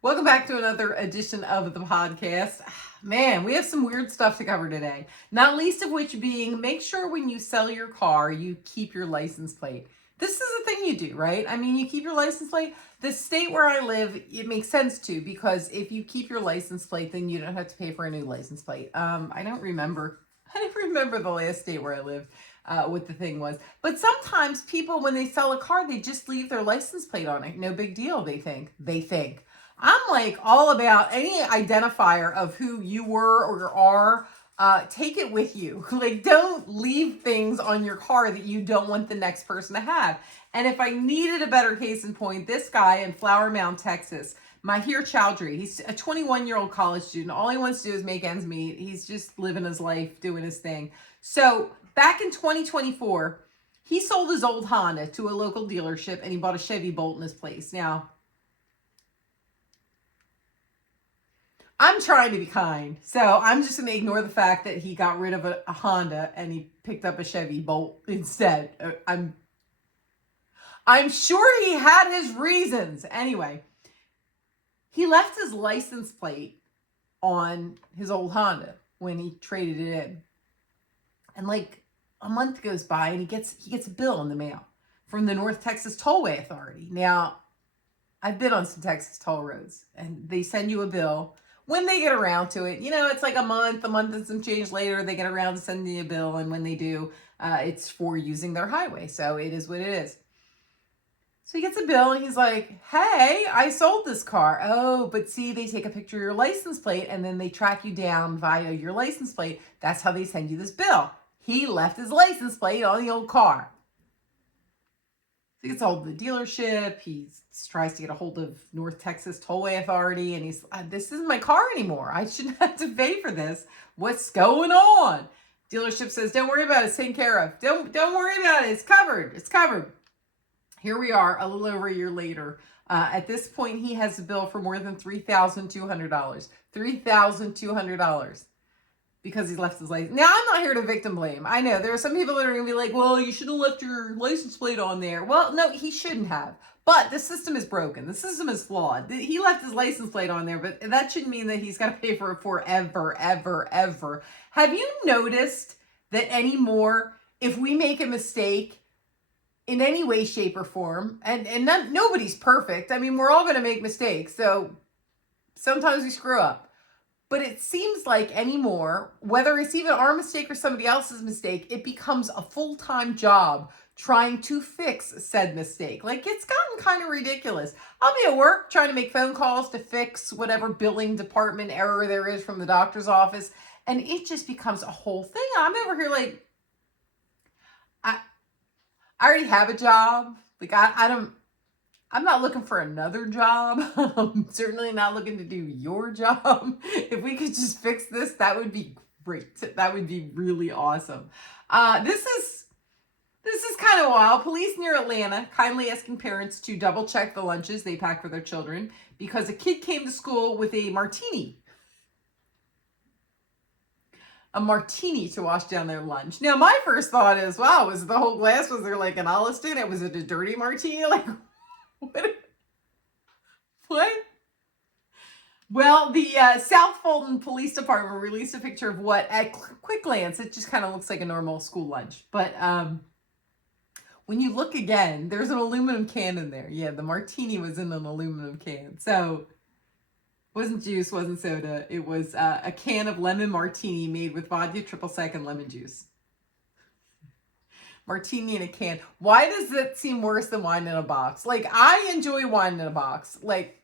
Welcome back to another edition of the podcast. Man, we have some weird stuff to cover today. Not least of which being make sure when you sell your car, you keep your license plate. This is a thing you do, right? I mean, you keep your license plate. The state where I live, it makes sense to because if you keep your license plate, then you don't have to pay for a new license plate. I don't remember. I don't remember the last state where I lived. What the thing was. But sometimes people, when they sell a car, they just leave their license plate on it. No big deal, they think. I'm like all about any identifier of who you were or are. Take it with you. Like, don't leave things on your car that you don't want the next person to have. And if I needed a better case in point, this guy in Flower Mound, Texas, Mahir Chowdhury, he's a 21-year-old college student. All he wants to do is make ends meet. He's just living his life, doing his thing. So back in 2024, he sold his old Honda to a local dealership and he bought a Chevy Bolt in his place. Now, I'm trying to be kind, so I'm just going to ignore the fact that he got rid of a Honda and he picked up a Chevy Bolt instead. I'm sure he had his reasons. Anyway, he left his license plate on his old Honda when he traded it in. And like a month goes by and he gets a bill in the mail from the North Texas Tollway Authority. Now, I've been on some Texas toll roads and they send you a bill when they get around to it. You know, it's like a month and some change later, they get around to sending you a bill. And when they do, it's for using their highway. So it is what it is. So he gets a bill and he's like, hey, I sold this car. Oh, but see, they take a picture of your license plate and then they track you down via your license plate. That's how they send you this bill. He left his license plate on the old car. So he gets a hold of the dealership. He tries to get a hold of North Texas Tollway Authority. And he's, this isn't my car anymore. I shouldn't have to pay for this. What's going on? Dealership says, don't worry about it. It's taken care of. Don't worry about it. It's covered. It's covered. Here we are a little over a year later. At this point, he has a bill for more than $3,200. $3,200. Because he left his license. Now, I'm not here to victim blame. I know there are some people that are going to be like, well, you should have left your license plate on there. Well, no, he shouldn't have. But the system is broken. The system is flawed. He left his license plate on there, but that shouldn't mean that he's got to pay for it forever, ever, ever. Have you noticed that anymore, if we make a mistake in any way, shape, or form, and nobody's perfect. I mean, we're all going to make mistakes. So sometimes we screw up. But it seems like anymore, whether it's even our mistake or somebody else's mistake, it becomes a full-time job trying to fix said mistake. Like, it's gotten kind of ridiculous. I'll be at work trying to make phone calls to fix whatever billing department error there is from the doctor's office, and it just becomes a whole thing. I'm over here like, I already have a job. Like, I'm not looking for another job. I'm certainly not looking to do your job. If we could just fix this, that would be great. That would be really awesome. This is kind of wild. Police near Atlanta kindly asking parents to double check the lunches they pack for their children because a kid came to school with a martini to wash down their lunch. Now, my first thought is, wow, was the whole glass, was there like an olive in it? Was it a dirty martini? Like, what? Well, the South Fulton Police Department released a picture of what, at quick glance, it just kind of looks like a normal school lunch. But when you look again, there's an aluminum can in there. Yeah, the martini was in an aluminum can. So it wasn't juice, wasn't soda. It was a can of lemon martini made with vodka, triple sec, and lemon juice. Martini in a can. Why does it seem worse than wine in a box? Like, I enjoy wine in a box. Like,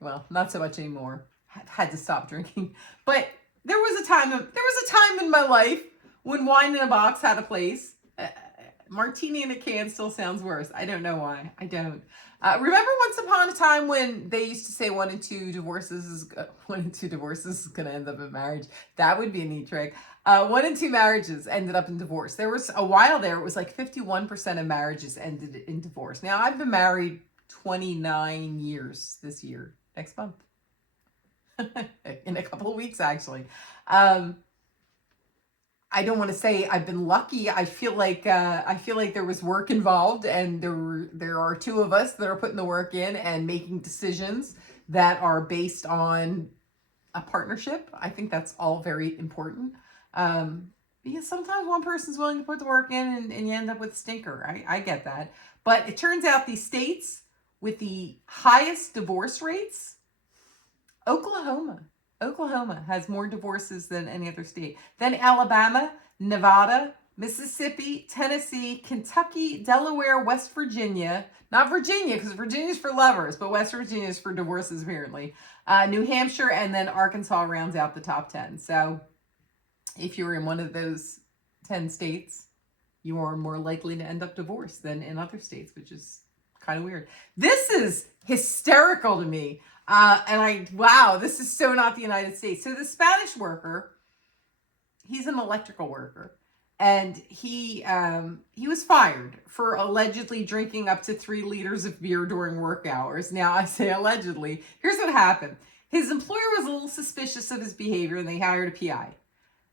well, not so much anymore. I've had to stop drinking. But there was a time in my life when wine in a box had a place. Martini in a can still sounds worse. I don't know why. I don't. Remember once upon a time when they used to say one in two divorces is going to end up in marriage? That would be a neat trick. 1 in 2 marriages ended up in divorce. There was a while there, it was like 51% of marriages ended in divorce. Now, I've been married 29 years this year, next month. In a couple of weeks, actually. I don't want to say I've been lucky. I feel like there was work involved, and there are two of us that are putting the work in and making decisions that are based on a partnership. I think that's all very important. Because sometimes one person's willing to put the work in and you end up with a stinker. I get that. But it turns out the states with the highest divorce rates, Oklahoma. Oklahoma has more divorces than any other state. Then Alabama, Nevada, Mississippi, Tennessee, Kentucky, Delaware, West Virginia. Not Virginia, because Virginia's for lovers, but West Virginia is for divorces, apparently. New Hampshire, and then Arkansas rounds out the top 10. So if you're in one of those 10 states, you are more likely to end up divorced than in other states, which is kind of weird. This is hysterical to me. Wow, this is so not the United States. So the Spanish worker, he's an electrical worker, and he was fired for allegedly drinking up to 3 liters of beer during work hours. Now, I say allegedly. Here's what happened. His employer was a little suspicious of his behavior, and they hired a PI.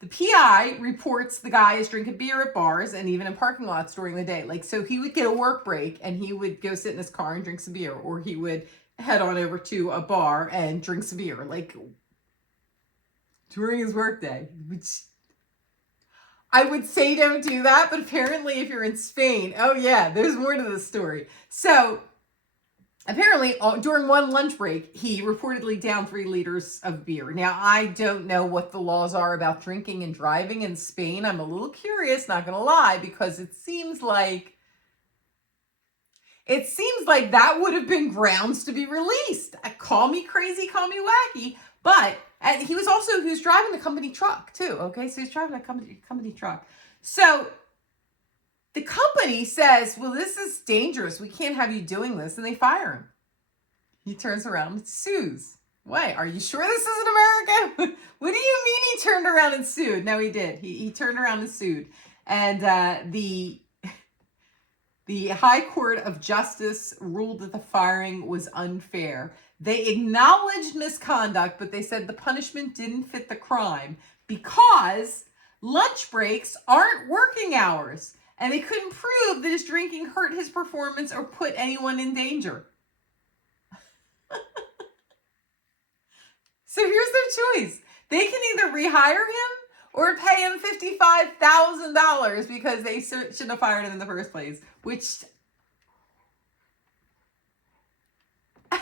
The PI reports the guy is drinking beer at bars and even in parking lots during the day. Like, so he would get a work break and he would go sit in his car and drink some beer, or he would head on over to a bar and drink some beer, like during his workday, which I would say don't do that, but apparently if you're in Spain, oh yeah, there's more to the story. So apparently during one lunch break, he reportedly downed 3 liters of beer. Now, I don't know what the laws are about drinking and driving in Spain. I'm a little curious, not going to lie, because it seems like that would have been grounds to be released. Call me crazy, call me wacky, but and he was driving the company truck too. Okay, so he's driving a company truck. So the company says, well, this is dangerous. We can't have you doing this. And they fire him. He turns around and sues. Wait, are you sure this isn't America? What do you mean he turned around and sued? No, he did. He turned around and sued. And the High Court of Justice ruled that the firing was unfair. They acknowledged misconduct, but they said the punishment didn't fit the crime because lunch breaks aren't working hours. And they couldn't prove that his drinking hurt his performance or put anyone in danger. So here's their choice. They can either rehire him or pay him $55,000 because they shouldn't have fired him in the first place, which I'm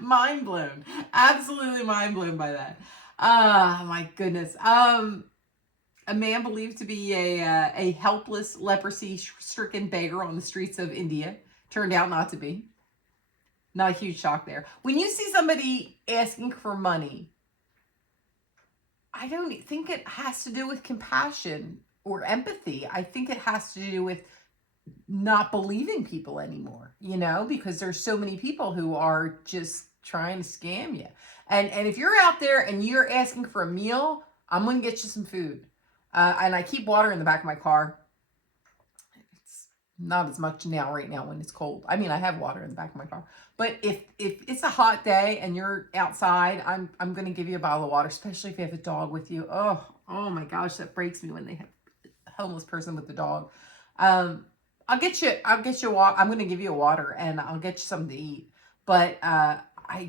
mind blown. Absolutely mind blown by that. My goodness. A man believed to be a helpless, leprosy-stricken beggar on the streets of India turned out not to be. Not a huge shock there. When you see somebody asking for money, I don't think it has to do with compassion or empathy. I think it has to do with not believing people anymore, because there's so many people who are just trying to scam you. And if you're out there and you're asking for a meal, I'm going to get you some food. And I keep water in the back of my car. It's not as much right now when it's cold. I mean, I have water in the back of my car. But if it's a hot day and you're outside, I'm going to give you a bottle of water, especially if you have a dog with you. Oh my gosh, that breaks me when they have a homeless person with the dog. I'll get you water. I'm going to give you a water and I'll get you something to eat. But I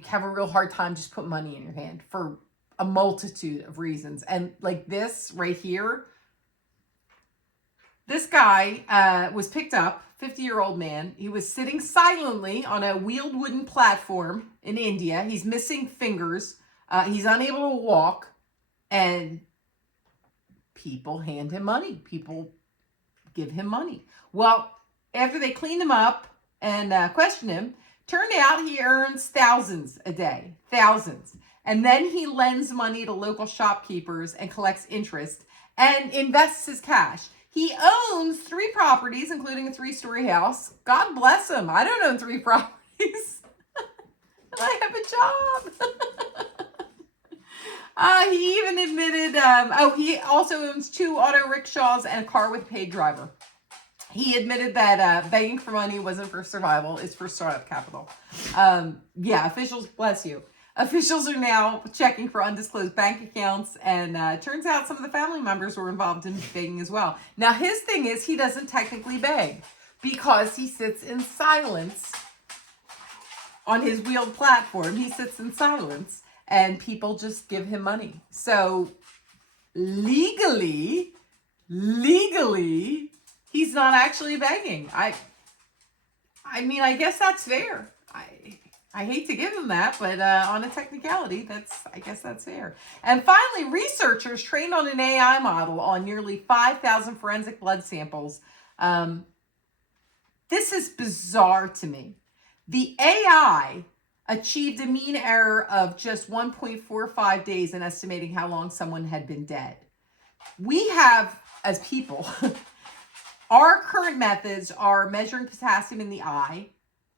have a real hard time just putting money in your hand for a multitude of reasons. And like this right here, this guy was picked up, 50-year-old man. He was sitting silently on a wheeled wooden platform in India. He's missing fingers. He's unable to walk. And people hand him money. People give him money. Well, after they cleaned him up and questioned him, turned out he earns thousands a day. Thousands. And then he lends money to local shopkeepers and collects interest and invests his cash. He owns 3 properties, including a 3-story house. God bless him. I don't own 3 properties. And I have a job. He even admitted, he also owns 2 auto rickshaws and a car with a paid driver. He admitted that begging for money wasn't for survival, it's for startup capital. Officials, bless you. Officials are now checking for undisclosed bank accounts, and turns out some of the family members were involved in begging as well. Now, his thing is he doesn't technically beg because he sits in silence on his wheeled platform. He sits in silence and people just give him money. So legally, he's not actually begging. I mean, I guess that's fair. I hate to give him that, but on a technicality, I guess that's fair. And finally, researchers trained on an AI model on nearly 5,000 forensic blood samples. This is bizarre to me. The AI achieved a mean error of just 1.45 days in estimating how long someone had been dead. We have, as people, our current methods are measuring potassium in the eye.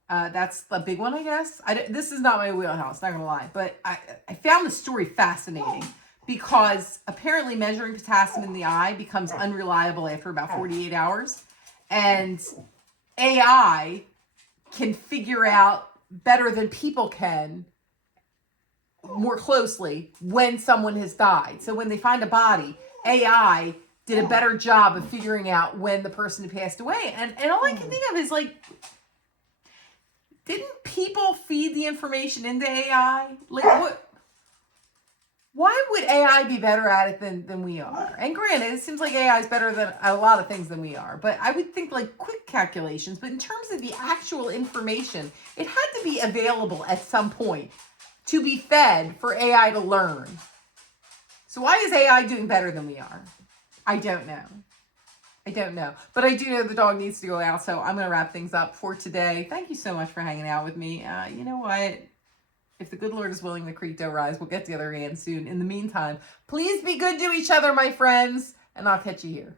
That's a big one, I guess. This is not my wheelhouse, not going to lie. But I found the story fascinating because apparently measuring potassium in the eye becomes unreliable after about 48 hours. And AI can figure out better than people can more closely when someone has died. So when they find a body, AI did a better job of figuring out when the person had passed away. And all I can think of is like, didn't people feed the information into AI? Like, why would AI be better at it than we are? And granted, it seems like AI is better than a lot of things than we are. But I would think like quick calculations. But in terms of the actual information, it had to be available at some point to be fed for AI to learn. So why is AI doing better than we are? I don't know. But I do know the dog needs to go out, so I'm going to wrap things up for today. Thank you so much for hanging out with me. You know what? If the good Lord is willing, the creek don't rise. We'll get together again soon. In the meantime, please be good to each other, my friends, and I'll catch you here.